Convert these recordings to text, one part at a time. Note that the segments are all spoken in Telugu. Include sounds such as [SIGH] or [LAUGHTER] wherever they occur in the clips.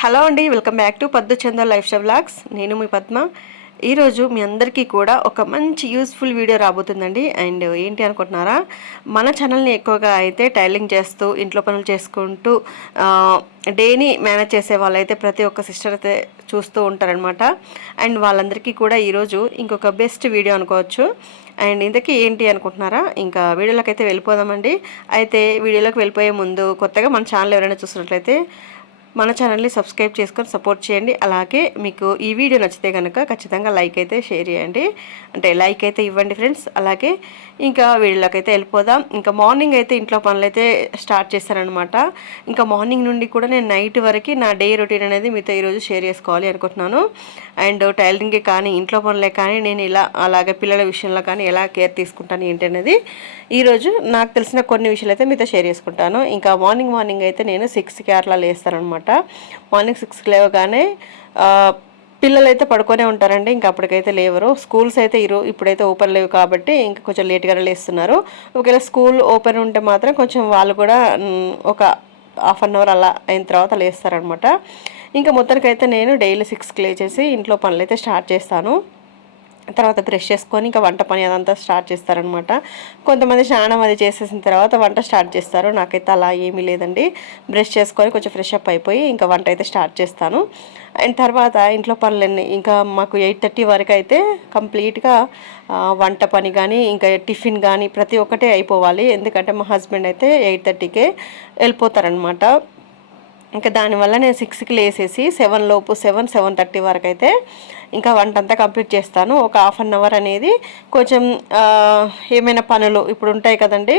హలో అండి వెల్కమ్ బ్యాక్ టు పద్దు చంద లైఫ్ షో బ్లాగ్స్ నేను మీ పద్మ. ఈరోజు మీ అందరికీ కూడా ఒక మంచి యూస్ఫుల్ వీడియో రాబోతుందండి. అండ్ ఏంటి అనుకుంటున్నారా? మన ఛానల్ని ఎక్కువగా అయితే టైలింగ్ చేస్తూ ఇంట్లో పనులు చేసుకుంటూ డేని మేనేజ్ చేసే వాళ్ళైతే ప్రతి ఒక్క సిస్టర్ అయితే చూస్తూ ఉంటారనమాట అండ్ వాళ్ళందరికీ కూడా ఈరోజు ఇంకొక బెస్ట్ వీడియో అనుకోవచ్చు. అండ్ ఇంతకీ ఏంటి అనుకుంటున్నారా? ఇంకా వీడియోలోకి అయితే వెళ్ళిపోదామండి. అయితే వీడియోలోకి వెళ్ళిపోయే ముందు కొత్తగా మన ఛానల్ ఎవరైనా చూసినట్లయితే మన ఛానల్ని సబ్స్క్రైబ్ చేసుకొని సపోర్ట్ చేయండి. అలాగే మీకు ఈ వీడియో నచ్చితే కనుక ఖచ్చితంగా లైక్ అయితే షేర్ చేయండి. అంటే లైక్ అయితే ఇవ్వండి ఫ్రెండ్స్. అలాగే ఇంకా వీడియోలోకి అయితే వెళ్ళిపోదాం. ఇంకా మార్నింగ్ అయితే ఇంట్లో పనులు అయితే స్టార్ట్ చేశానమాట ఇంకా మార్నింగ్ నుండి కూడా నేను నైట్ వరకు నా డే రొటీన్ అనేది మీతో ఈరోజు షేర్ చేసుకోవాలి అనుకుంటున్నాను. అండ్ టైలరింగే కానీ ఇంట్లో పనులే కానీ నేను ఇలా అలాగే పిల్లల విషయంలో కానీ ఎలా కేర్ తీసుకుంటాను ఏంటి అనేది ఈరోజు నాకు తెలిసిన కొన్ని విషయాలు అయితే మీతో షేర్ చేసుకుంటాను. ఇంకా మార్నింగ్ మార్నింగ్ అయితే నేను సిక్స్కి అట్లా లేస్తానమాట మార్నింగ్ సిక్స్కి లేవగానే పిల్లలు అయితే పడుకొనే ఉంటారండి. ఇంకా అప్పటికైతే లేవరు. స్కూల్స్ అయితే ఈరో ఇప్పుడైతే ఓపెన్ లేవు కాబట్టి ఇంకా కొంచెం లేట్గానే లేస్తున్నారు. ఒకవేళ స్కూల్ ఓపెన్ ఉంటే మాత్రం కొంచెం వాళ్ళు కూడా ఒక హాఫ్ అన్ అవర్ అలా అయిన తర్వాత లేస్తారనమాట ఇంకా మొత్తానికైతే నేను డైలీ సిక్స్కి లేచేసి ఇంట్లో పనులు అయితే స్టార్ట్ చేస్తాను. తర్వాత బ్రష్ చేసుకొని ఇంకా వంట పని అదంతా స్టార్ట్ చేస్తారనమాట కొంతమంది స్నానం అది చేసేసిన తర్వాత వంట స్టార్ట్ చేస్తారు. నాకైతే అలా ఏమీ లేదండి. బ్రష్ చేసుకొని కొంచెం ఫ్రెష్ అప్ అయిపోయి ఇంకా వంట అయితే స్టార్ట్ చేస్తాను. అండ్ తర్వాత ఇంట్లో పనులన్నీ ఇంకా మాకు ఎయిట్ థర్టీ వరకు అయితే కంప్లీట్గా వంట పని కానీ ఇంకా టిఫిన్ కానీ ప్రతి ఒక్కటే అయిపోవాలి. ఎందుకంటే మా హస్బెండ్ అయితే ఎయిట్ థర్టీకే వెళ్ళిపోతారనమాట ఇంకా దానివల్ల నేను సిక్స్కి లేసేసి సెవెన్ లోపు సెవెన్ సెవెన్ థర్టీ వరకు అయితే ఇంకా వంట అంతా కంప్లీట్ చేస్తాను. ఒక హాఫ్ అన్ అవర్ అనేది కొంచెం ఏమైనా పనులు ఇప్పుడు ఉంటాయి కదండి.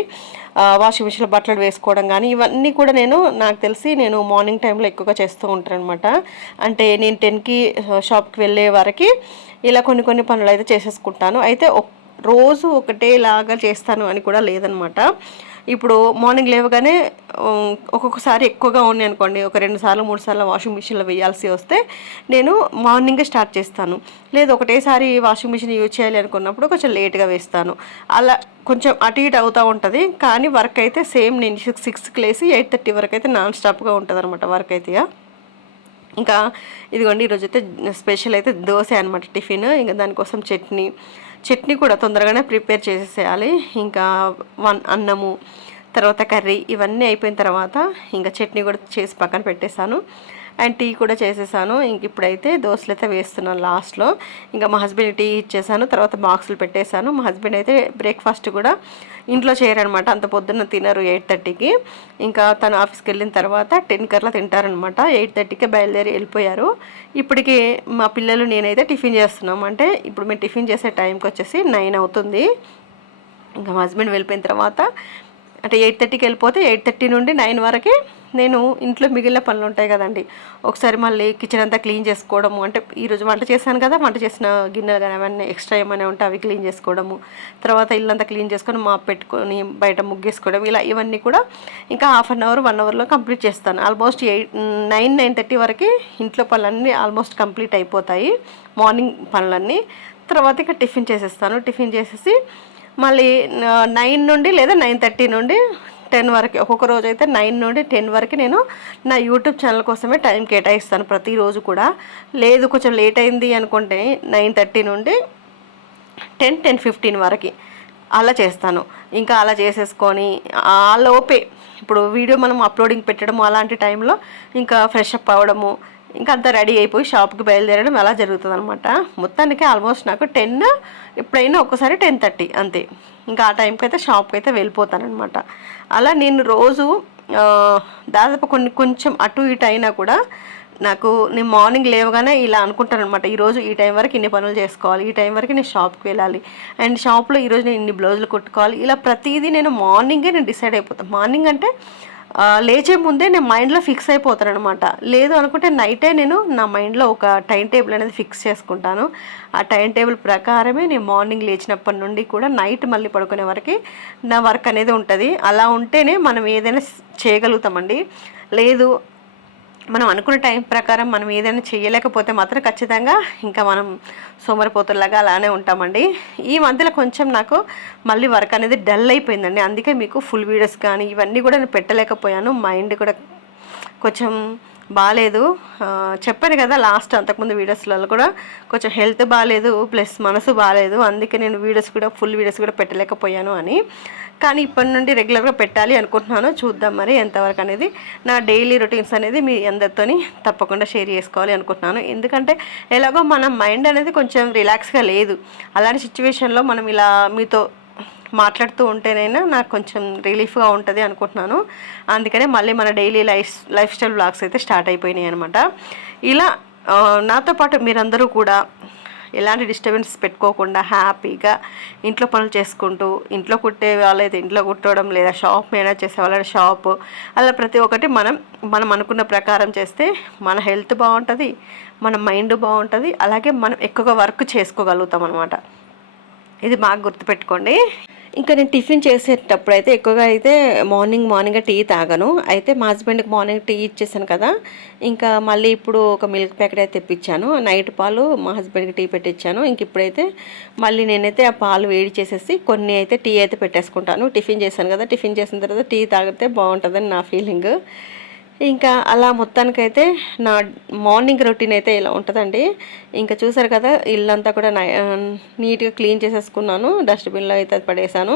వాషింగ్ మిషన్లో బట్టలు వేసుకోవడం కానీ ఇవన్నీ కూడా నేను నాకు తెలిసి నేను మార్నింగ్ టైంలో ఎక్కువగా చేస్తూ ఉంటాను అనమాట అంటే నేను టెన్కి షాప్కి వెళ్ళే వరకు ఇలా కొన్ని కొన్ని పనులు అయితే చేసేసుకుంటాను. అయితే రోజు ఒకటేలాగా చేస్తాను అని కూడా లేదనమాట ఇప్పుడు మార్నింగ్ లేవగానే ఒక్కొక్కసారి ఎక్కువగా ఉన్నాయి అనుకోండి. ఒక రెండు సార్లు మూడు సార్లు వాషింగ్ మిషన్లో వేయాల్సి వస్తే నేను మార్నింగే స్టార్ట్ చేస్తాను. లేదు ఒకటేసారి వాషింగ్ మిషన్ యూజ్ చేయాలి అనుకున్నప్పుడు కొంచెం లేట్గా వేస్తాను. అలా కొంచెం అటు ఇటు అవుతూ ఉంటుంది. కానీ వర్క్ అయితే సేమ్ నేను సిక్స్ సిక్స్కి లేసి ఎయిట్ థర్టీ వరకు అయితే నాన్ స్టాప్గా ఉంటుంది అనమాట వర్క్ అయితే. ఇంకా ఇదిగోండి ఈరోజు అయితే స్పెషల్ అయితే దోశ అనమాట టిఫిన్. ఇంకా దానికోసం చట్నీ చట్నీ కూడా తొందరగానే ప్రిపేర్ చేసేసేయాలి. ఇంకా వన్ అన్నము తర్వాత కర్రీ ఇవన్నీ అయిపోయిన తర్వాత ఇంకా చట్నీ కూడా చేసి పక్కన పెట్టేశాను. అండ్ టీ కూడా చేసేసాను. ఇంక ఇప్పుడైతే దోశలు అయితే వేస్తున్నాను లాస్ట్లో. ఇంకా మా హస్బెండ్ టీ ఇచ్చేసాను. తర్వాత బాక్సులు పెట్టేశాను. మా హస్బెండ్ అయితే బ్రేక్ఫాస్ట్ కూడా ఇంట్లో చేయరనమాట. అంత పొద్దున్న తినరు ఎయిట్ థర్టీకి. ఇంకా తను ఆఫీస్కి వెళ్ళిన తర్వాత టెన్ కర్లా తింటారనమాట. ఎయిట్ థర్టీకే బయలుదేరి వెళ్ళిపోయారు. ఇప్పటికి మా పిల్లలు నేనైతే టిఫిన్ చేస్తున్నాం. అంటే ఇప్పుడు మేము టిఫిన్ చేసే టైంకి వచ్చేసి నైన్ అవుతుంది. ఇంకా మా హస్బెండ్ వెళ్ళిపోయిన తర్వాత అంటే ఎయిట్ థర్టీకి వెళ్ళిపోతే ఎయిట్ థర్టీ నుండి నైన్ వరకు నేను ఇంట్లో మిగిలిన పనులు ఉంటాయి కదండి. ఒకసారి మళ్ళీ కిచెన్ అంతా క్లీన్ చేసుకోవడము అంటే ఈరోజు వంట చేశాను కదా వంట చేసిన గిన్నెలు కానీ అవన్నీ ఎక్స్ట్రా ఏమైనా ఉంటే అవి క్లీన్ చేసుకోవడము తర్వాత ఇల్లంతా క్లీన్ చేసుకొని మాప్ పెట్టుకొని బయట ముగ్గేసుకోవడం ఇలా ఇవన్నీ కూడా ఇంకా హాఫ్ అన్ అవర్ వన్ అవర్లో కంప్లీట్ చేస్తాను. Almost eight nine nine thirty వరకు ఇంట్లో పనులన్నీ ఆల్మోస్ట్ కంప్లీట్ అయిపోతాయి మార్నింగ్ పనులన్నీ. తర్వాత ఇక టిఫిన్ చేసేస్తాను. టిఫిన్ చేసేసి మళ్ళీ నైన్ నుండి లేదా నైన్ థర్టీ నుండి టెన్ వరకు ఒక్కొక్క రోజు అయితే నైన్ నుండి టెన్ వరకు నేను నా యూట్యూబ్ ఛానల్ కోసమే టైం కేటాయిస్తాను ప్రతిరోజు కూడా. లేదు కొంచెం లేట్ అయింది అనుకుంటే నైన్ థర్టీ నుండి టెన్ టెన్ ఫిఫ్టీన్ వరకు అలా చేస్తాను. ఇంకా అలా చేసేసుకొని ఆ లోపే ఇప్పుడు వీడియో మనం అప్లోడింగ్ పెట్టడము అలాంటి టైంలో ఇంకా ఫ్రెష్ అప్ అవ్వడము ఇంకా అంతా రెడీ అయిపోయి షాప్కి బయలుదేరడం అలా జరుగుతుంది అనమాట మొత్తానికి ఆల్మోస్ట్ నాకు టెన్ ఎప్పుడైనా ఒక్కసారి టెన్ థర్టీ అంతే. ఇంకా ఆ టైంకి అయితే షాప్కి అయితే వెళ్ళిపోతానమాట అలా నేను రోజు దాదాపు కొన్ని కొంచెం అటు ఇటు అయినా కూడా నాకు నేను మార్నింగ్ లేవగానే ఇలా అనుకుంటాను అనమాట ఈరోజు ఈ టైం వరకు ఇన్ని పనులు చేసుకోవాలి ఈ టైం వరకు నేను షాప్కి వెళ్ళాలి. అండ్ షాప్లో ఈరోజు నేను ఇన్ని బ్లౌజులు కుట్టుకోవాలి. ఇలా ప్రతిదీ నేను మార్నింగే నేను డిసైడ్ అయిపోతాను మార్నింగ్ అంటే లేచే ముందే నేను మైండ్లో ఫిక్స్ అయిపోతాను అనమాట లేదు అనుకుంటే నైటే నేను నా మైండ్లో ఒక టైం టేబుల్ అనేది ఫిక్స్ చేసుకుంటాను. ఆ టైం టేబుల్ ప్రకారమే నేను మార్నింగ్ లేచినప్పటి నుండి కూడా నైట్ మళ్ళీ పడుకునే వరకు నా వర్క్ అనేది ఉంటుంది. అలా ఉంటేనే మనం ఏదైనా చేయగలుగుతామండి. లేదు మనం అనుకున్న టైం ప్రకారం మనం ఏదైనా చేయలేకపోతే మాత్రం ఖచ్చితంగా ఇంకా మనం సోమరిపోతుల్లాగా అలానే ఉంటామండి. ఈ మధ్యలో కొంచెం నాకు మళ్ళీ వర్క్ అనేది డల్ అయిపోయిందండి. అందుకే మీకు ఫుల్ వీడియోస్ కానీ ఇవన్నీ కూడా నేను పెట్టలేకపోయాను. మైండ్ కూడా కొంచెం బాగాలేదు చెప్పాను కదా లాస్ట్ అంతకుముందు వీడియోస్లలో కూడా కొంచెం హెల్త్ బాగాలేదు ప్లస్ మనసు బాగాలేదు అందుకే నేను వీడియోస్ కూడా ఫుల్ వీడియోస్ కూడా పెట్టలేకపోయాను అని. కానీ ఇప్పటి నుండి రెగ్యులర్గా పెట్టాలి అనుకుంటున్నాను. చూద్దాం మరి ఎంతవరకు అనేది నా డైలీ రొటీన్స్ అనేది మీ అందరితోని తప్పకుండా షేర్ చేసుకోవాలి అనుకుంటున్నాను. ఎందుకంటే ఎలాగో మన మైండ్ అనేది కొంచెం రిలాక్స్గా లేదు. అలాంటి సిచ్యువేషన్లో మనం ఇలా మీతో మాట్లాడుతూ ఉంటేనైనా నాకు కొంచెం రిలీఫ్గా ఉంటుంది అనుకుంటున్నాను. అందుకనే మళ్ళీ మన daily life lifestyle blogs అయితే స్టార్ట్ అయిపోయినాయి అనమాట ఇలా నాతో పాటు మీరందరూ కూడా ఎలాంటి డిస్టర్బెన్స్ పెట్టుకోకుండా హ్యాపీగా ఇంట్లో పనులు చేసుకుంటూ ఇంట్లో కుట్టే వాళ్ళైతే ఇంట్లో కుట్టడం లేదా షాప్ మేనేజ్ చేసే వాళ్ళ షాప్ అలా ప్రతి ఒక్కటి మనం మనం అనుకున్న ప్రకారం చేస్తే మన హెల్త్ బాగుంటుంది మన మైండ్ బాగుంటుంది అలాగే మనం ఎక్కువగా వర్క్ చేసుకోగలుగుతాం అనమాట ఇది బాగా గుర్తుపెట్టుకోండి. ఇంకా నేను టిఫిన్ చేసేటప్పుడు అయితే ఎక్కువగా అయితే మార్నింగ్ మార్నింగ్ టీ తాగను. అయితే మా హస్బెండ్కి మార్నింగ్ టీ ఇచ్చేసాను కదా. ఇంకా మళ్ళీ ఇప్పుడు ఒక మిల్క్ ప్యాకెట్ అయితే తెప్పించాను. నైట్ పాలు మా హస్బెండ్కి టీ పెట్టించాను ఇంక ఇప్పుడైతే మళ్ళీ నేనైతే ఆ పాలు వేడి చేసేసి కొన్ని అయితే టీ అయితే పెట్టేసుకుంటాను. టిఫిన్ చేశాను కదా టిఫిన్ చేసిన తర్వాత టీ తాగితే బాగుంటుందని నా ఫీలింగ్. ఇంకా అలా మొత్తానికైతే నా మార్నింగ్ రొటీన్ అయితే ఇలా ఉంటుందండి. ఇంకా చూసారు కదా ఇల్లంతా కూడా నీట్గా క్లీన్ చేసేసుకున్నాను. డస్ట్బిన్లో అయితే పడేశాను పడేసాను.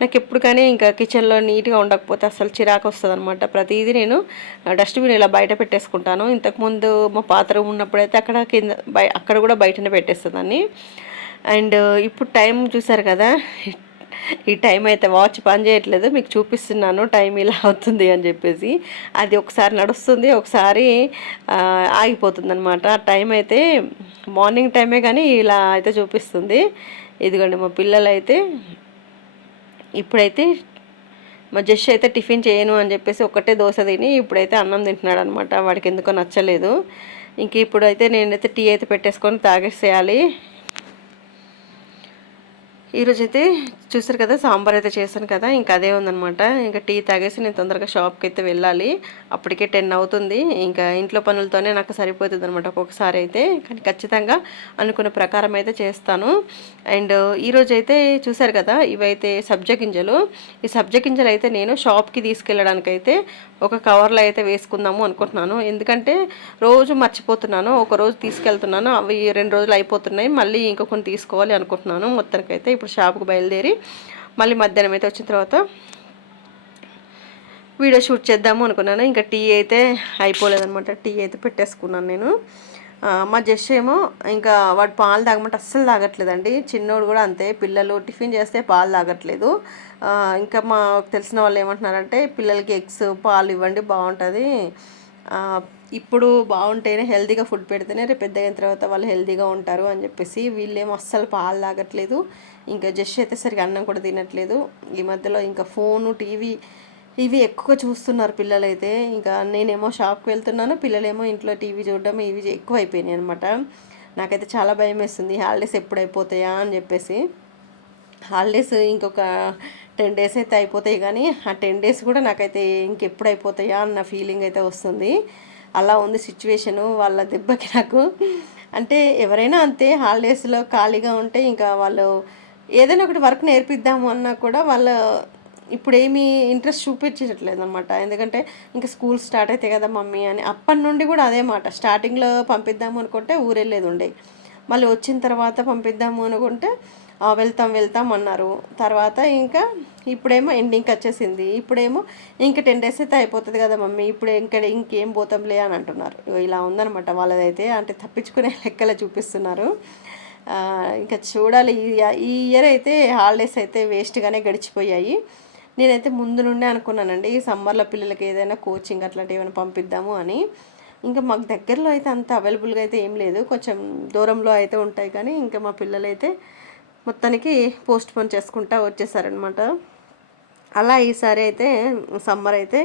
నాకు ఎప్పుడు కానీ ఇంకా కిచెన్లో నీట్గా ఉండకపోతే అసలు చిరాకు వస్తుంది అనమాట ప్రతిదీ నేను డస్ట్బిన్ ఇలా బయట పెట్టేసుకుంటాను. ఇంతకుముందు మా పాత్ర ఉన్నప్పుడైతే అక్కడ కింద అక్కడ కూడా బయటనే పెట్టేస్తుందని అండ్ ఇప్పుడు టైం చూసారు కదా ఈ టైం అయితే వాచ్ పని చేయట్లేదు మీకు చూపిస్తున్నాను టైం ఇలా అవుతుంది అని చెప్పేసి. అది ఒకసారి నడుస్తుంది ఒకసారి ఆగిపోతుంది అనమాట టైం అయితే మార్నింగ్ టైమే కానీ ఇలా అయితే చూపిస్తుంది. ఇదిగోండి మా పిల్లలైతే ఇప్పుడైతే మా జస్ట్ అయితే టిఫిన్ చేయను అని చెప్పేసి ఒక్కటే దోశ తిని ఇప్పుడైతే అన్నం తింటున్నాడు అనమాట వాడికి ఎందుకో నచ్చలేదు. ఇంక ఇప్పుడైతే నేనైతే టీ అయితే పెట్టేసుకొని తాగేసేయాలి. ఈరోజు అయితే చూసారు కదా సాంబార్ అయితే చేశాను కదా ఇంకా అదే ఉందనమాట ఇంకా టీ తాగేసి నేను తొందరగా షాప్కి అయితే వెళ్ళాలి. అప్పటికే టెన్ అవుతుంది. ఇంకా ఇంట్లో పనులతోనే నాకు సరిపోతుంది అనమాట ఒక్కొక్కసారి అయితే. కానీ ఖచ్చితంగా అనుకున్న ప్రకారం అయితే చేస్తాను. అండ్ ఈరోజు అయితే చూసారు కదా ఇవైతే సబ్జ గింజలు. ఈ సబ్జ గింజలు అయితే నేను షాప్కి తీసుకెళ్ళడానికి అయితే ఒక కవర్లో అయితే వేసుకుందాము అనుకుంటున్నాను. ఎందుకంటే రోజు మర్చిపోతున్నాను. ఒక రోజు తీసుకెళ్తున్నాను. అవి రెండు రోజులు అయిపోతున్నాయి. మళ్ళీ ఇంకొకటి తీసుకోవాలి అనుకుంటున్నాను. మొత్తానికైతే ఇప్పుడు షాప్కి బయలుదేరి మళ్ళీ మధ్యాహ్నం అయితే వచ్చిన తర్వాత వీడియో షూట్ చేద్దాము అనుకున్నాను. ఇంకా టీ అయితే అయిపోలేదనమాట టీ అయితే పెట్టేసుకున్నాను నేను. మా జస్ట్ ఏమో ఇంకా వాడు పాలు తాగమంటే అస్సలు తాగట్లేదండి. చిన్నోడు కూడా అంతే. పిల్లలు టిఫిన్ చేస్తే పాలు తాగట్లేదు. ఇంకా మా తెలిసిన వాళ్ళు ఏమంటున్నారంటే పిల్లలకి ఎగ్స్ పాలు ఇవ్వండి బాగుంటుంది. ఇప్పుడు బాగుంటేనే హెల్తీగా ఫుడ్ పెడితేనే రేపు పెద్ద అయిన తర్వాత వాళ్ళు హెల్తీగా ఉంటారు అని చెప్పేసి వీళ్ళేమో అస్సలు పాలు తాగట్లేదు. ఇంకా జస్ట్ అయితే సరిగా అన్నం కూడా తినట్లేదు. ఈ మధ్యలో ఇంకా ఫోను టీవీ ఇవి ఎక్కువ చూస్తున్నారు పిల్లలైతే. ఇంకా నేనేమో షాప్కి వెళ్తున్నాను. పిల్లలేమో ఇంట్లో టీవీ చూడడం ఇవి ఎక్కువ అయిపోయినాయి అనమాట నాకైతే చాలా భయం వేస్తుంది హాలిడేస్ ఎప్పుడు అయిపోతాయా అని చెప్పేసి. హాలిడేస్ ఇంకొక టెన్ డేస్ అయితే అయిపోతాయి కానీ ఆ టెన్ డేస్ కూడా నాకైతే ఇంకెప్పుడు అయిపోతాయా అన్న ఫీలింగ్ అయితే వస్తుంది. అలా ఉంది సిచ్యువేషను వాళ్ళ దెబ్బకి నాకు. అంటే ఎవరైనా అంతే హాలిడేస్లో ఖాళీగా ఉంటే ఇంకా వాళ్ళు ఏదైనా ఒకటి వర్క్ నేర్పిద్దాము అన్నా కూడా వాళ్ళ ఇప్పుడు ఏమీ ఇంట్రెస్ట్ చూపించట్లేదు అనమాట ఎందుకంటే ఇంకా స్కూల్ స్టార్ట్ అవుతాయి కదా మమ్మీ అని. అప్పటి నుండి కూడా అదే మాట. స్టార్టింగ్లో పంపిద్దాము అనుకుంటే ఊరెళ్ళేది ఉండే మళ్ళీ వచ్చిన తర్వాత పంపిద్దాము అనుకుంటే వెళ్తాం వెళ్తాం అన్నారు. తర్వాత ఇంకా ఇప్పుడేమో ఎండింగ్కి వచ్చేసింది. ఇప్పుడేమో ఇంకా టెన్ డేస్ అయితే అయిపోతుంది కదా మమ్మీ. ఇప్పుడు ఇంకా ఇంకేం పోతాంలే అని అంటున్నారు. ఇలా ఉందన్నమాట వాళ్ళదైతే. అంటే తప్పించుకునే [LAUGHS] లెక్కలా చూపిస్తున్నారు. ఇంకా చూడాలి. ఈ ఈ ఇయర్ అయితే హాలిడేస్ అయితే వేస్ట్గానే గడిచిపోయాయి. నేనైతే ముందు నుండే అనుకున్నానండి ఈ సమ్మర్లో పిల్లలకి ఏదైనా కోచింగ్ అట్లాంటివి ఏమైనా పంపిద్దాము అని. ఇంకా మాకు దగ్గరలో అయితే అంత అవైలబుల్గా అయితే ఏం లేదు. కొంచెం దూరంలో అయితే ఉంటాయి కానీ ఇంకా మా పిల్లలైతే మొత్తానికి పోస్ట్ పోన్ చేసుకుంటా వచ్చేసారనమాట అలా ఈసారి అయితే సమ్మర్ అయితే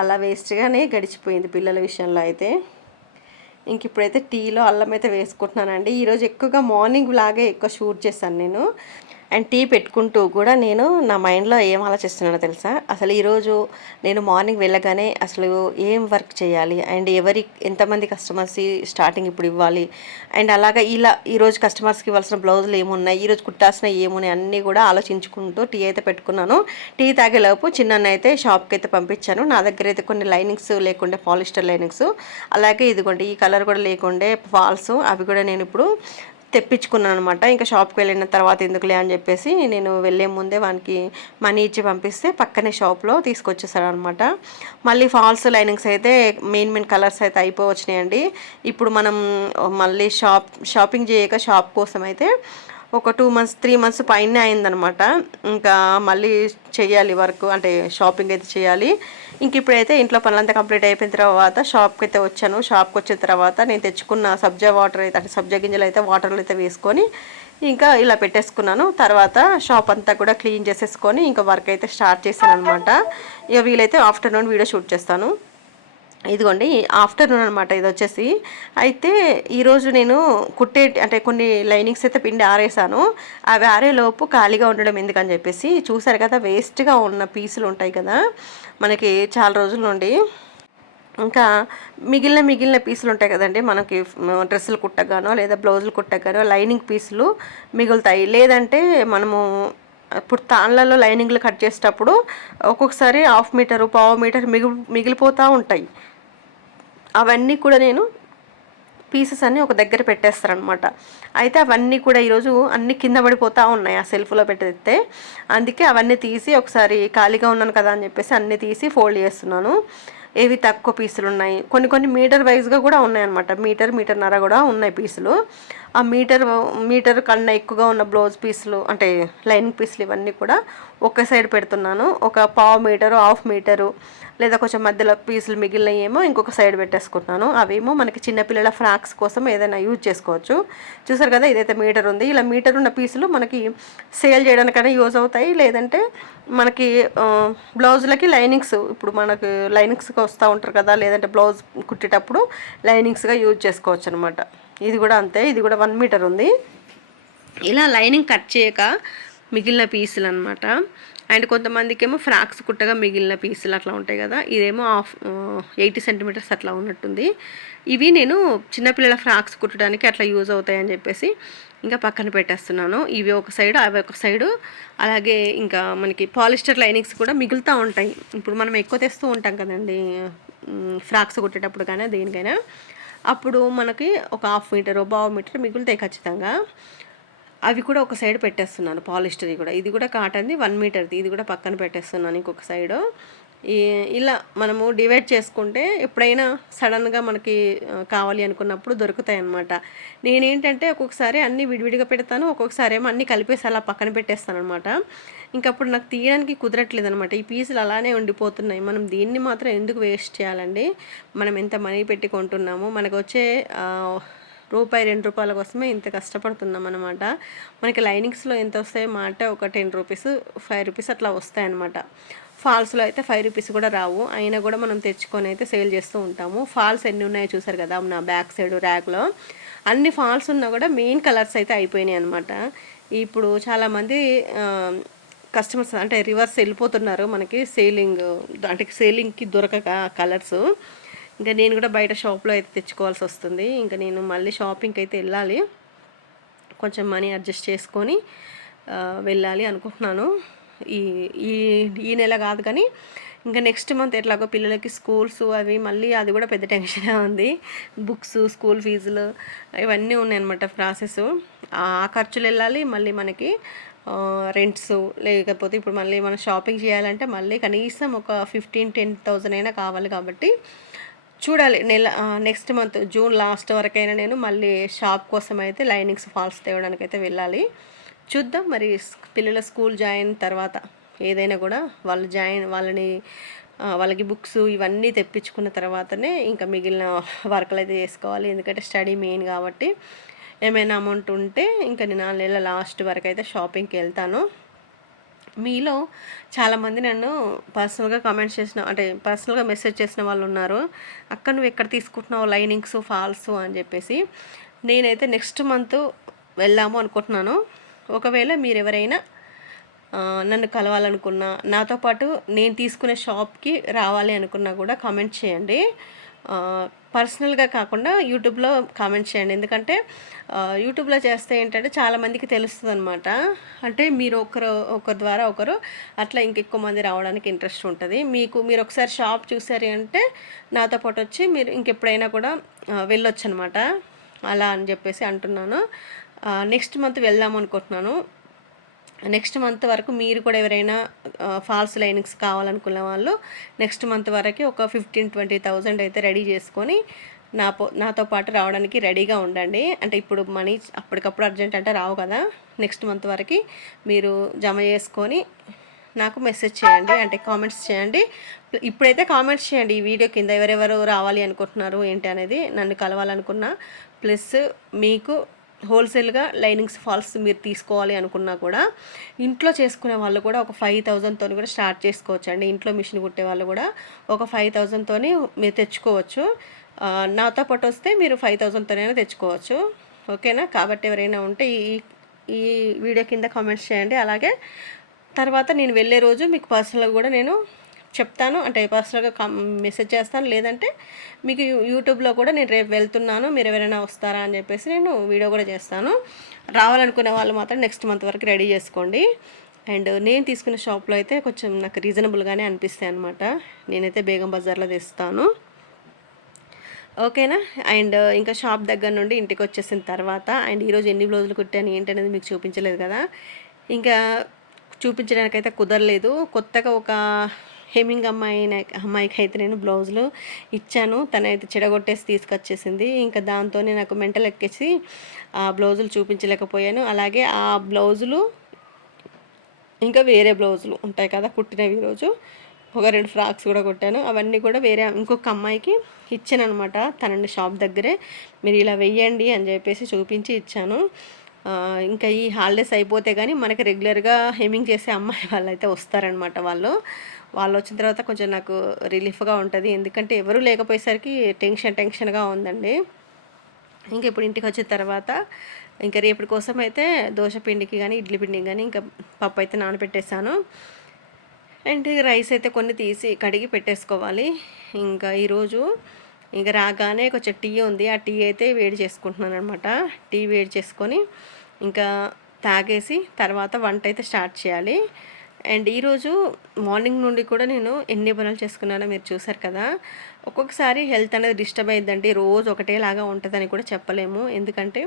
అలా వేస్ట్గానే గడిచిపోయింది పిల్లల విషయంలో అయితే. ఇంక ఇప్పుడైతే టీలో అల్లం అయితే వేసుకుంటున్నానండి. ఈరోజు ఎక్కువగా మార్నింగ్ లాగే ఎక్కువ షూట్ చేశాను నేను. అండ్ టీ పెట్టుకుంటూ కూడా నేను నా మైండ్లో ఏం ఆలోచిస్తున్నానో తెలుసా? అసలు ఈరోజు నేను మార్నింగ్ వెళ్ళగానే అసలు ఏం వర్క్ చేయాలి? అండ్ ఎవరి ఎంతమంది కస్టమర్స్ స్టార్టింగ్ ఇప్పుడు ఇవ్వాలి? అండ్ అలాగా ఇలా ఈరోజు కస్టమర్స్కి ఇవ్వాల్సిన బ్లౌజులు ఏమున్నాయి? ఈరోజు కుట్టాల్సిన ఏమున్నాయి? అన్నీ కూడా ఆలోచించుకుంటూ టీ అయితే పెట్టుకున్నాను. టీ తాగేలోపు చిన్న అయితే షాప్కి అయితే పంపించాను. నా దగ్గర అయితే కొన్ని లైనింగ్స్ లేకుండే పాలిస్టర్ లైనింగ్స్. అలాగే ఇదిగోండి ఈ కలర్ కూడా లేకుండే ఫాల్స్. అవి కూడా నేను ఇప్పుడు తెప్పించుకున్నాను అనమాట ఇంకా షాప్కి వెళ్ళిన తర్వాత ఎందుకులే అని చెప్పేసి నేను వెళ్ళే ముందే వానికి మనీ ఇచ్చి పంపిస్తే పక్కనే షాప్లో తీసుకొచ్చేసాడు అనమాట మళ్ళీ ఫాల్స్ లైనింగ్స్ అయితే మెయిన్ మెయిన్ కలర్స్ అయితే అయిపోవచ్చినాయండి. ఇప్పుడు మనం మళ్ళీ షాప్ షాపింగ్ చేయక షాప్ కోసం అయితే ఒక టూ మంత్స్ త్రీ మంత్స్ పైన అయిందనమాట ఇంకా మళ్ళీ చేయాలి వర్క్ అంటే షాపింగ్ అయితే చేయాలి ఇంక ఇప్పుడైతే ఇంట్లో పనులంతా కంప్లీట్ అయిపోయిన తర్వాత షాప్కి అయితే వచ్చాను. షాప్కి వచ్చిన తర్వాత నేను తెచ్చుకున్న సబ్జా వాటర్ అయితే అంటే సబ్జా గింజలు అయితే వాటర్లు అయితే వేసుకొని ఇంకా ఇలా పెట్టేసుకున్నాను. తర్వాత షాప్ అంతా కూడా క్లీన్ చేసేసుకొని ఇంకా వర్క్ అయితే స్టార్ట్ చేశాను అనమాట ఇక వీలైతే ఆఫ్టర్నూన్ వీడియో షూట్ చేస్తాను. ఇదిగోండి ఆఫ్టర్నూన్ అనమాట ఇది వచ్చేసి అయితే ఈరోజు నేను కుట్టే అంటే కొన్ని లైనింగ్స్ అయితే పిండి ఆరేసాను. అవి ఆరేలోపు ఖాళీగా ఉండడం ఎందుకని చెప్పేసి చూసారు కదా వేస్ట్గా ఉన్న పీసులు ఉంటాయి కదా మనకి చాలా రోజుల నుండి. ఇంకా మిగిలిన మిగిలిన పీసులు ఉంటాయి కదండి మనకి డ్రెస్సులు కుట్టగానో లేదా బ్లౌజులు కుట్టగానో లైనింగ్ పీసులు మిగులుతాయి. లేదంటే మనము ఇప్పుడు తాళ్ళలో లైనింగ్లు కట్ చేసేటప్పుడు ఒక్కొక్కసారి హాఫ్ మీటరు పావు మీటర్ మిగిలి మిగిలిపోతూ ఉంటాయి. అవన్నీ కూడా నేను పీసెస్ అన్నీ ఒక దగ్గర పెట్టేస్తారనమాట అయితే అవన్నీ కూడా ఈరోజు అన్ని కింద పడిపోతూ ఉన్నాయి. ఆ సెల్ఫ్లో పెట్టేస్తే అందుకే అవన్నీ తీసి ఒకసారి ఖాళీగా ఉన్నాను కదా అని చెప్పేసి అన్నీ తీసి ఫోల్డ్ చేస్తున్నాను. ఏవి తక్కువ పీసులు ఉన్నాయి? కొన్ని కొన్ని మీటర్ వైజ్గా కూడా ఉన్నాయన్నమాట. మీటర్ మీటర్న్నర కూడా ఉన్నాయి పీసులు ఆ మీటర్ మీటర్ కన్నా ఎక్కువగా ఉన్న బ్లౌజ్ పీసులు అంటే లైనింగ్ పీసులు ఇవన్నీ కూడా ఒక సైడ్ పెడుతున్నాను. ఒక పావు మీటరు హాఫ్ మీటరు లేదా కొంచెం మధ్యలో పీసులు మిగిలినయేమో ఇంకొక సైడ్ పెట్టేసుకుంటున్నాను. అవేమో మనకి చిన్నపిల్లల ఫ్రాక్స్ కోసం ఏదైనా యూజ్ చేసుకోవచ్చు. చూసారు కదా ఇదైతే మీటర్ ఉంది. ఇలా మీటర్ ఉన్న పీసులు మనకి సేల్ చేయడానికైనా యూజ్ అవుతాయి. లేదంటే మనకి బ్లౌజులకి లైనింగ్స్ ఇప్పుడు మనకి లైనింగ్స్కి వస్తూ ఉంటారు కదా లేదంటే బ్లౌజ్ కుట్టేటప్పుడు లైనింగ్స్గా యూజ్ చేసుకోవచ్చు అనమాట ఇది కూడా అంతే. ఇది కూడా వన్ మీటర్ ఉంది. ఇలా లైనింగ్ కట్ చేయక మిగిలిన పీసులు అనమాట అండ్ కొంతమందికి ఏమో ఫ్రాక్స్ కుట్టగా మిగిలిన పీసులు అట్లా ఉంటాయి కదా. ఇదేమో హాఫ్ ఎయిటీ సెంటీమీటర్స్ అట్లా ఉన్నట్టుంది. ఇవి నేను చిన్నపిల్లల ఫ్రాక్స్ కుట్టడానికి అట్లా యూజ్ అవుతాయని చెప్పేసి ఇంకా పక్కన పెట్టేస్తున్నాను. ఇవి ఒక సైడ్ అవి ఒక సైడు. అలాగే ఇంకా మనకి పాలిస్టర్ లైనింగ్స్ కూడా మిగులుతూ ఉంటాయి. ఇప్పుడు మనం ఎక్కువ తెస్తూ ఉంటాం కదండి ఫ్రాక్స్ కుట్టేటప్పుడు కానీ దేనికైనా. అప్పుడు మనకి ఒక హాఫ్ మీటర్ బావు మీటర్ మిగులుతాయి ఖచ్చితంగా. అవి కూడా ఒక సైడ్ పెట్టేస్తున్నాను పాలిస్టరీ కూడా. ఇది కూడా కాటన్ది వన్ మీటర్ది ఇది కూడా పక్కన పెట్టేస్తున్నాను ఇంకొక సైడు ఈ ఇలా మనము డివైడ్ చేసుకుంటే ఎప్పుడైనా సడన్గా మనకి కావాలి అనుకున్నప్పుడు దొరుకుతాయి అన్నమాట నేనేంటంటే ఒక్కొక్కసారి అన్నీ విడివిడిగా పెడతాను ఒక్కొక్కసారి ఏమో అన్నీ కలిపేసి అలా పక్కన పెట్టేస్తాను అనమాట ఇంకప్పుడు నాకు తీయడానికి కుదరట్లేదు అనమాట ఈ పీసులు అలానే ఉండిపోతున్నాయి. మనం దీన్ని మాత్రం ఎందుకు వేస్ట్ చేయాలండి? మనం ఎంత మనీ పెట్టి కొంటున్నాము? మనకు వచ్చే రూపాయి రెండు రూపాయల కోసమే ఇంత కష్టపడుతున్నాం అనమాట మనకి లైనింగ్స్లో ఎంత వస్తాయి మాట ఒక టెన్ రూపీస్ ఫైవ్ రూపీస్ అట్లా వస్తాయన్నమాట. ఫాల్స్లో అయితే ఫైవ్ రూపీస్ కూడా రావు. అయినా కూడా మనం తెచ్చుకొని అయితే సేల్ చేస్తూ ఉంటాము. ఫాల్స్ ఎన్ని ఉన్నాయో చూసారు కదా నా బ్యాక్ సైడ్ ర్యాక్లో. అన్ని ఫాల్స్ ఉన్నా కూడా మెయిన్ కలర్స్ అయితే అయిపోయినాయి అనమాట ఇప్పుడు చాలామంది కస్టమర్స్ అంటే రివర్స్ వెళ్ళిపోతున్నారు మనకి సేలింగ్ అంటే సేలింగ్కి దొరకక కలర్స్. ఇంకా నేను కూడా బయట షాప్లో అయితే తెచ్చుకోవాల్సి వస్తుంది. ఇంకా నేను మళ్ళీ షాపింగ్కి అయితే వెళ్ళాలి. కొంచెం మనీ అడ్జస్ట్ చేసుకొని వెళ్ళాలి అనుకుంటున్నాను. ఈ ఈ ఈ నెల కాదు కానీ ఇంకా నెక్స్ట్ మంత్ ఎట్లాగో పిల్లలకి స్కూల్స్ అవి మళ్ళీ అది కూడా పెద్ద టెన్షనే ఉంది. బుక్స్ స్కూల్ ఫీజులు ఇవన్నీ ఉన్నాయన్నమాట ప్రాసెస్. ఆ ఖర్చులు వెళ్ళాలి మళ్ళీ మనకి రెంట్స్ లేకపోతే ఇప్పుడు మళ్ళీ మనం షాపింగ్ చేయాలంటే మళ్ళీ కనీసం ఒక ఫిఫ్టీన్ టెన్ థౌజండ్ అయినా కావాలి కాబట్టి చూడాలి. నెల నెక్స్ట్ మంత్ జూన్ లాస్ట్ వరకైనా నేను మళ్ళీ షాప్ కోసం అయితే లైనింగ్స్ ఫాల్స్ తేవడానికి అయితే వెళ్ళాలి. చూద్దాం మరి పిల్లల స్కూల్ జాయిన్ తర్వాత ఏదైనా కూడా వాళ్ళు జాయిన్ వాళ్ళని వాళ్ళకి బుక్స్ ఇవన్నీ తెప్పించుకున్న తర్వాతనే ఇంకా మిగిలిన వర్క్లు అయితే చేసుకోవాలి. ఎందుకంటే స్టడీ మెయిన్ కాబట్టి ఏమైనా అమౌంట్ ఉంటే ఇంకా నేను నెల లాస్ట్ వరకు అయితే షాపింగ్కి వెళ్తాను. మీలో చాలామంది నన్ను పర్సనల్గా కామెంట్స్ చేసిన అంటే పర్సనల్గా మెసేజ్ చేసిన వాళ్ళు ఉన్నారు. అక్క నువ్వు ఎక్కడ తీసుకుంటున్నావు? లైనింగ్స్ ఫాల్స్ అని చెప్పేసి నేనైతే నెక్స్ట్ మంత్ వెళ్దాము అనుకుంటున్నాను. ఒకవేళ మీరు ఎవరైనా నన్ను కలవాలనుకున్నా నాతో పాటు నేను తీసుకునే షాప్కి రావాలి అనుకున్నా కూడా కామెంట్ చేయండి. పర్సనల్గా కాకుండా యూట్యూబ్లో కామెంట్ చేయండి. ఎందుకంటే యూట్యూబ్లో చేస్తే ఏంటంటే చాలామందికి తెలుస్తుంది అనమాట అంటే మీరు ఒకరు ఒకరి ద్వారా ఒకరు అట్లా ఇంకెక్కువ మంది రావడానికి ఇంట్రెస్ట్ ఉంటుంది. మీకు మీరు ఒకసారి షాప్ చూసారు అంటే నాతో పాటు వచ్చి మీరు ఇంకెప్పుడైనా కూడా వెళ్ళొచ్చు అనమాట అలా అని చెప్పేసి అంటున్నాను. నెక్స్ట్ మంత్ వెళ్దాం అనుకుంటున్నాను. నెక్స్ట్ మంత్ వరకు మీరు కూడా ఎవరైనా ఫాల్స్ లైనింగ్స్ కావాలనుకున్న వాళ్ళు నెక్స్ట్ మంత్ వరకు ఒక ఫిఫ్టీన్ ట్వంటీ థౌజండ్ అయితే రెడీ చేసుకొని నా నాతో పాటు రావడానికి రెడీగా ఉండండి. అంటే ఇప్పుడు మనీ అప్పటికప్పుడు అర్జెంట్ అంటే రావు కదా. నెక్స్ట్ మంత్ వరకు మీరు జమ చేసుకొని నాకు మెసేజ్ చేయండి. అంటే కామెంట్స్ చేయండి. ఇప్పుడైతే కామెంట్స్ చేయండి. ఈ వీడియో కింద ఎవరెవరు రావాలి అనుకుంటున్నారు ఏంటి అనేది నన్ను కలవాలనుకున్నా. ప్లస్ మీకు హోల్సేల్గా లైనింగ్స్ ఫాల్స్ మీరు తీసుకోవాలి అనుకున్నా కూడా ఇంట్లో చేసుకునే వాళ్ళు కూడా ఒక ఫైవ్ థౌజండ్తో కూడా స్టార్ట్ చేసుకోవచ్చు అండి ఇంట్లో మిషన్ కుట్టే వాళ్ళు కూడా ఒక ఫైవ్ థౌజండ్తో మీరు తెచ్చుకోవచ్చు. నాతో పాటు వస్తే మీరు ఫైవ్ థౌజండ్తోనైనా తెచ్చుకోవచ్చు. ఓకేనా? కాబట్టి ఎవరైనా ఉంటే ఈ ఈ వీడియో కింద కామెంట్స్ చేయండి. అలాగే తర్వాత నేను వెళ్ళే రోజు మీకు పర్సనల్గా కూడా నేను చెప్తాను. అంటే పర్సనల్గా కమ్ మెసేజ్ చేస్తాను. లేదంటే మీకు యూట్యూబ్లో కూడా నేను రేపు వెళ్తున్నాను. మీరు ఎవరైనా వస్తారా అని చెప్పేసి నేను వీడియో కూడా చేస్తాను. రావాలనుకునే వాళ్ళు మాత్రం నెక్స్ట్ మంత్ వరకు రెడీ చేసుకోండి. అండ్ నేను తీసుకున్న షాప్లో అయితే కొంచెం నాకు రీజనబుల్గానే అనిపిస్తాయి అనమాట నేనైతే బేగం బజార్లో తెస్తాను. ఓకేనా? అండ్ ఇంకా షాప్ దగ్గర నుండి ఇంటికి వచ్చేసిన తర్వాత అండ్ ఈరోజు ఎన్ని బ్లౌజులు కుట్టాను ఏంటనేది మీకు చూపించలేదు కదా? ఇంకా చూపించడానికైతే కుదరలేదు. కొత్తగా ఒక హెమింగ్ అమ్మాయి అమ్మాయికి అయితే నేను బ్లౌజులు ఇచ్చాను. తనైతే చెడగొట్టేసి తీసుకొచ్చేసింది. ఇంకా దాంతోనే నాకు మెంటల్ ఎక్కేసి ఆ బ్లౌజులు చూపించలేకపోయాను. అలాగే ఆ బ్లౌజులు ఇంకా వేరే బ్లౌజులు ఉంటాయి కదా కుట్టినవి ఈరోజు. ఒక రెండు ఫ్రాక్స్ కూడా కొట్టాను. అవన్నీ కూడా వేరే ఇంకొక అమ్మాయికి ఇచ్చాను అనమాట తనండి షాప్ దగ్గరే. మీరు ఇలా వెయ్యండి అని చెప్పేసి చూపించి ఇచ్చాను. ఇంకా ఈ హాలిడేస్ అయిపోతే కానీ మనకి రెగ్యులర్గా హెమింగ్ చేసే అమ్మాయి [LAUGHS] వాళ్ళు అయితే వస్తారనమాట వాళ్ళు. వాళ్ళు వచ్చిన తర్వాత కొంచెం నాకు రిలీఫ్గా ఉంటుంది. ఎందుకంటే ఎవరూ లేకపోయేసరికి టెన్షన్ టెన్షన్గా ఉందండి. ఇంకా ఇప్పుడు ఇంటికి వచ్చిన తర్వాత ఇంకా రేపటి కోసం అయితే దోశ పిండికి కానీ ఇడ్లీ పిండికి కానీ ఇంకా పప్పు అయితే నానబెట్టేసాను అండ్ రైస్ అయితే కొన్ని తీసి కడిగి పెట్టేసుకోవాలి. ఇంకా ఈరోజు ఇంకా రాగానే కొంచెం టీ ఉంది. ఆ టీ అయితే వేడి చేసుకుంటున్నాను అనమాట టీ వేడి చేసుకొని ఇంకా తాగేసి తర్వాత వంట అయితే స్టార్ట్ చేయాలి. అండ్ ఈరోజు మార్నింగ్ నుండి కూడా నేను ఎన్ని పనులు చేసుకున్నానో మీరు చూసారు కదా. ఒక్కొక్కసారి హెల్త్ అనేది డిస్టర్బ్ అయ్యిందంటే రోజు ఒకటేలాగా ఉంటుందని కూడా చెప్పలేము. ఎందుకంటే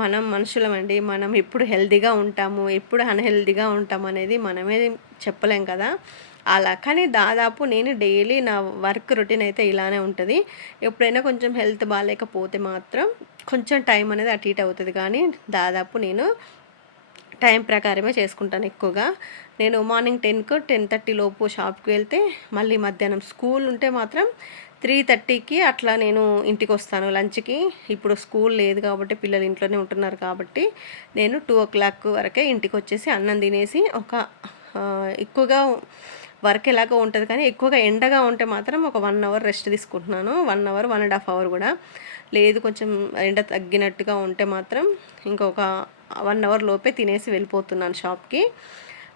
మనం మనుషులమండి మనం ఎప్పుడు హెల్తీగా ఉంటాము ఎప్పుడు అన్హెల్తీగా ఉంటాము అనేది మనమే చెప్పలేం కదా. అలా కానీ దాదాపు నేను డైలీ నా వర్క్ రొటీన్ అయితే ఇలానే ఉంటుంది. ఎప్పుడైనా కొంచెం హెల్త్ బాగాలేకపోతే మాత్రం కొంచెం టైం అనేది అటు ఇటు అవుతుంది. కానీ దాదాపు నేను టైం ప్రకారమే చేసుకుంటాను ఎక్కువగా. నేను మార్నింగ్ టెన్కు టెన్ థర్టీ లోపు షాప్కి వెళ్తే మళ్ళీ మధ్యాహ్నం స్కూల్ ఉంటే మాత్రం త్రీ థర్టీకి అట్లా నేను ఇంటికి వస్తాను లంచ్కి. ఇప్పుడు స్కూల్ లేదు కాబట్టి పిల్లలు ఇంట్లోనే ఉంటున్నారు కాబట్టి నేను టూ ఓ క్లాక్ వరకే ఇంటికి వచ్చేసి అన్నం తినేసి ఒక ఎక్కువగా వర్క్ ఎలాగో ఉంటుంది కానీ ఎక్కువగా ఎండగా ఉంటే మాత్రం ఒక వన్ అవర్ రెస్ట్ తీసుకుంటున్నాను. One hour one and half hour కూడా. లేదు కొంచెం ఎండ తగ్గినట్టుగా ఉంటే మాత్రం ఇంకొక వన్ అవర్ లోపే తినేసి వెళ్ళిపోతున్నాను షాప్కి.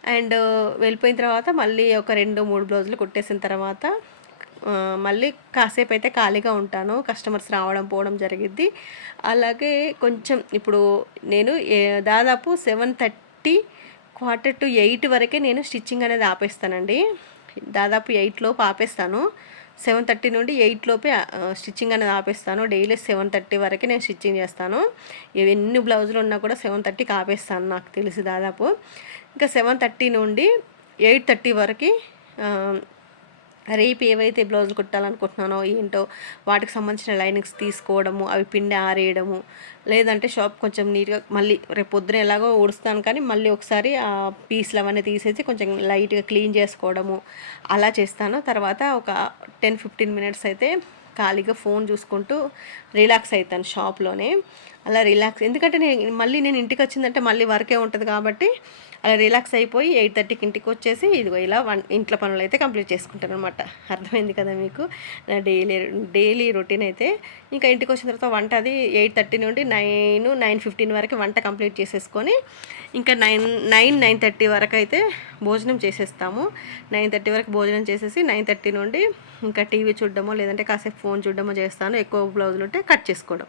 అండ్ వెళ్ళిపోయిన తర్వాత మళ్ళీ ఒక రెండు మూడు బ్లౌజులు కుట్టేసిన తర్వాత మళ్ళీ కాసేపు అయితే ఖాళీగా ఉంటాను. కస్టమర్స్ రావడం పోవడం జరిగిద్ది. అలాగే కొంచెం ఇప్పుడు నేను ఏ- దాదాపు seven thirty quarter to eight వరకే నేను స్టిచ్చింగ్ అనేది ఆపేస్తానండి. దాదాపు ఎయిట్ లోపు ఆపేస్తాను. సెవెన్ థర్టీ నుండి ఎయిట్ లోపే స్టిచ్చింగ్ అనేది ఆపేస్తాను. డైలీ సెవెన్ థర్టీ వరకే నేను స్టిచ్చింగ్ చేస్తాను. ఎన్ని బ్లౌజులు ఉన్నా కూడా సెవెన్ థర్టీకి ఆపేస్తాను నాకు తెలిసి దాదాపు. ఇంకా సెవెన్ థర్టీ నుండి ఎయిట్ థర్టీ వరకు రేపు ఏవైతే బ్లౌజ్ కుట్టాలనుకుంటున్నానో ఏంటో వాటికి సంబంధించిన లైనింగ్స్ తీసుకోవడము అవి పిండి ఆరేయడము లేదంటే షాప్ కొంచెం నీట్గా మళ్ళీ రేపు పొద్దున ఎలాగో ఊడుస్తాను కానీ మళ్ళీ ఒకసారి ఆ పీస్లు అవన్నీ తీసేసి కొంచెం లైట్గా క్లీన్ చేసుకోవడము అలా చేస్తాను. తర్వాత ఒక టెన్ ఫిఫ్టీన్ మినిట్స్ అయితే ఖాళీగా ఫోన్ చూసుకుంటూ రిలాక్స్ అవుతాను షాప్లోనే. అలా రిలాక్స్. ఎందుకంటే నేను మళ్ళీ నేను ఇంటికి వచ్చిందంటే మళ్ళీ వర్కే ఉంటుంది కాబట్టి అలా రిలాక్స్ అయిపోయి ఎయిట్ థర్టీకి ఇంటికి వచ్చేసి ఇదిగో ఇలా వన్ ఇంట్లో పనులు అయితే కంప్లీట్ చేసుకుంటాను అనమాట అర్థమైంది కదా మీకు? నా డైలీ డైలీ రొటీన్ అయితే ఇంకా ఇంటికి వచ్చిన తర్వాత వంట అది ఎయిట్ థర్టీ నుండి నైన్ నైన్ ఫిఫ్టీన్ వరకు వంట కంప్లీట్ చేసేసుకొని ఇంకా నైన్ నైన్ నైన్ థర్టీ వరకు అయితే భోజనం చేసేస్తాము. నైన్ థర్టీ వరకు భోజనం చేసేసి నైన్ థర్టీ నుండి ఇంకా టీవీ చూడడమో లేదంటే కాసేపు ఫోన్ చూడడమో చేస్తాను. ఎక్కువ బ్లౌజులు ఉంటే కట్ చేసుకోవడం.